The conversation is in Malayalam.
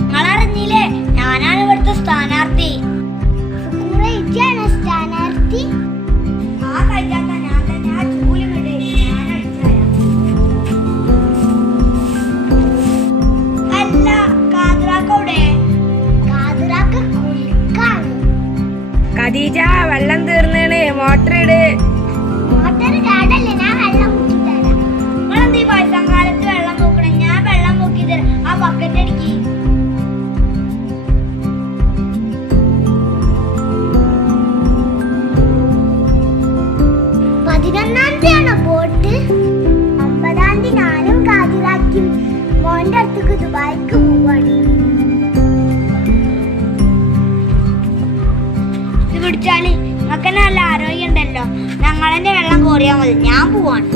നിങ്ങളറിഞ്ഞില്ലേ, ഞാനാണ് ഇവിടുത്തെ സ്ഥാനാർത്ഥി. ആ കഴിക്കാത്ത ഞാൻ തന്നെ ആ ചൂല് വിട്, ഞാൻ അടിച്ചുതരാം. അല്ല, കാതുറാക്കവിടെ? കാതുറാക്ക കുളിക്കാണ്. ഖദീജ, വെള്ളം തീർന്നാണ്, മോട്ടർ ഇട്. മോട്ടർ ചാടല്ലേ, ഞാൻ വെള്ളം മുക്കി തരാം. നിങ്ങളെന്താ ഈ വയസ്സാം കാലത്ത് വെള്ളം നോക്കണേ? ഞാൻ വെള്ളം മുക്കി തരാം. ആ ബക്കറ്റ് അടിക്ക്. ബോട്ട് 50-ാം തീയതി ഞാനും കാതിലാക്കും മോന്റെ അടുത്തേക്ക് ദുബായിക്ക് പോവാണ്. ഇത് പിടിച്ചാല് നിങ്ങൾക്ക് നല്ല ആരോഗ്യം ഉണ്ടല്ലോ. ഞങ്ങളെന്നെ വെള്ളം കോരിയാൽ മതി. ഞാൻ പോവാണ്.